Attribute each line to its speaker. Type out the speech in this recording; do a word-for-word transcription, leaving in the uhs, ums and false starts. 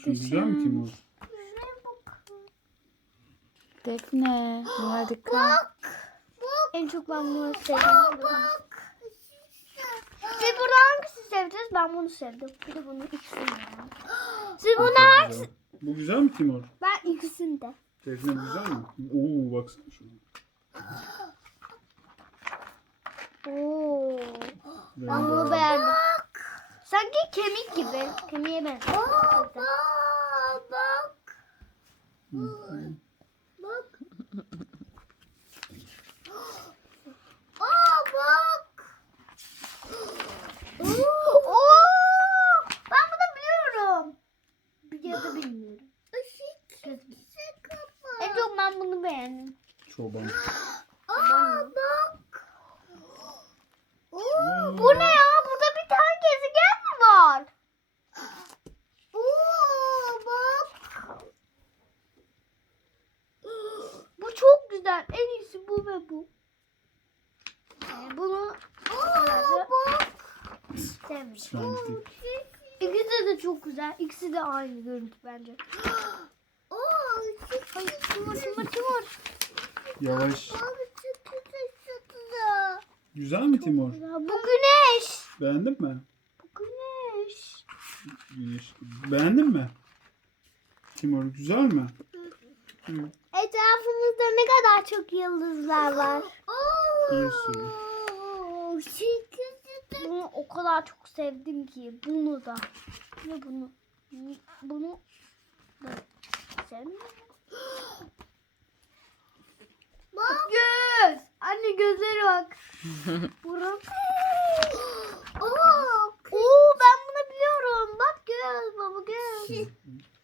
Speaker 1: Güzel mi Timur?
Speaker 2: Defne, harika.
Speaker 3: Bak. En çok ben bunu sevdim. Bak. Siz burada hangisini sevdiniz? Ben bunu sevdim. Bir de bunu ikisini ya. Siz
Speaker 1: Bu
Speaker 3: bunu
Speaker 1: çok
Speaker 3: hangisi?
Speaker 1: güzel. Bu güzel mi Timur?
Speaker 3: Ben ikisini de.
Speaker 1: Defne güzel mi? Oo baksana şuna.
Speaker 3: Oo.
Speaker 1: Ben
Speaker 3: Ben bunu
Speaker 1: de-
Speaker 3: beğendim. Sanki kemik gibi. Kemiğe benziyor. Bak. Bak.
Speaker 1: Hı hı.
Speaker 3: Bak. Aa bak. Oo. Ben bunu biliyorum. Ya da bilmiyorum. En çok ben bunu beğendim.
Speaker 1: Çoban.
Speaker 3: Aa bak.
Speaker 1: Oo.
Speaker 3: Bu ne ya? Burada bir tane gezegen mi var? Oo bak. Bu çok güzel. En iyisi bu ve bu. Yani bunu Aa bak. Sevmiş.
Speaker 1: Çentik.
Speaker 3: İkisi de çok güzel. İkisi de aynı görüntü bence. Oo, Ay, Timur, Timur, Timur.
Speaker 1: Yavaş. Güzel mi Timur?
Speaker 3: Bu güneş.
Speaker 1: Beğendin mi?
Speaker 3: Bu güneş.
Speaker 1: Güneş. Beğendin mi? Timur güzel mi? Hı.
Speaker 3: Etrafımızda ne kadar çok yıldızlar var.
Speaker 1: Bir sürü.
Speaker 3: Bunu o kadar çok sevdim ki. Bunu da. Ve bunu. Bunu da sevmiyorum. Bak. Göz. Anne gözlere bak. Buram. Aa, Oo, ben bunu biliyorum. Bak göz baba göz.